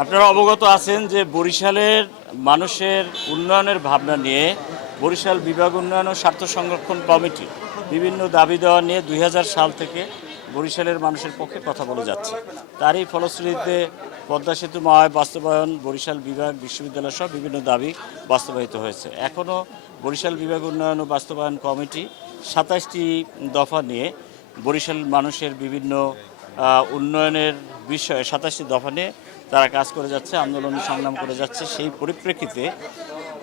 আপনারা অবগত আছেন যে বরিশালের মানুষের উন্নয়নের ভাবনা নিয়ে বরিশাল বিভাগ উন্নয়ন ও স্বার্থ সংরক্ষণ কমিটি বিভিন্ন দাবি দেওয়া নিয়ে ২০০০ সাল থেকে বরিশালের মানুষের পক্ষে কথা বলে যাচ্ছে। তারই ফলশ্রুতিতে পদ্মা সেতু মহায় বাস্তবায়ন, বরিশাল বিভাগ বিশ্ববিদ্যালয় সহ বিভিন্ন দাবি বাস্তবায়িত হয়েছে। এখনও বরিশাল বিভাগ উন্নয়ন ও বাস্তবায়ন কমিটি ২৭টি দফা নিয়ে বরিশাল মানুষের বিভিন্ন উন্নয়নের বিষয়ে ২৭টি দফা নিয়ে তারা কাজ করে যাচ্ছে, আন্দোলন সংগ্রাম করে যাচ্ছে। সেই পরিপ্রেক্ষিতে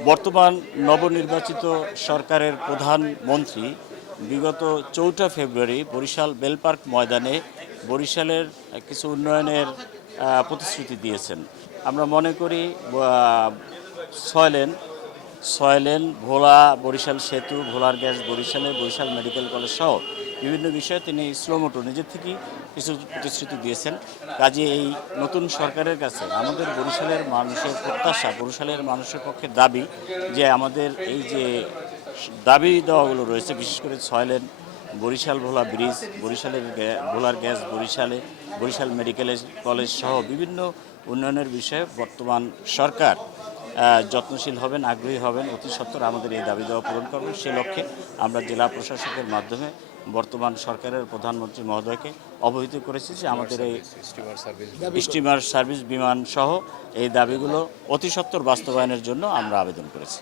বর্তমান নবনির্বাচিত সরকারের প্রধানমন্ত্রী বিগত ৪ ফেব্রুয়ারি বরিশাল বেলপার্ক ময়দানে বরিশালের কিছু উন্নয়নের প্রতিশ্রুতি দিয়েছেন। আমরা মনে করি ৬ লেন ভোলা বরিশাল সেতু, ভোলার গ্যাস বরিশালে, বরিশাল মেডিকেল কলেজ সহ বিভিন্ন বিষয়ে তিনি স্লোমোটো নিজের থেকেই কিছু প্রতিশ্রুতি দিয়েছেন। কাজে এই নতুন সরকারের কাছে আমাদের বরিশালের মানুষের প্রত্যাশা, বরিশালের মানুষের পক্ষে দাবি যে আমাদের এই যে দাবি দেওয়াগুলো রয়েছে, বিশেষ করে ৬ লেন বরিশাল ভোলা ব্রিজ, বরিশালের ভোলার গ্যাস বরিশালে, বরিশাল মেডিকেল কলেজ সহ বিভিন্ন উন্নয়নের বিষয়ে বর্তমান সরকার যত্নশীল হবেন, আগ্রহী হবেন, অতি সত্বর আমাদের এই দাবি দেওয়া পূরণ করবেন। সে লক্ষ্যে আমরা জেলা প্রশাসকের মাধ্যমে বর্তমান সরকারের প্রধানমন্ত্রী মহোদয়কে অবহিত করেছি যে আমাদের এই স্টিমার সার্ভিস বিমান সহ এই দাবিগুলো অতি সত্বর বাস্তবায়নের জন্য আমরা আবেদন করেছি।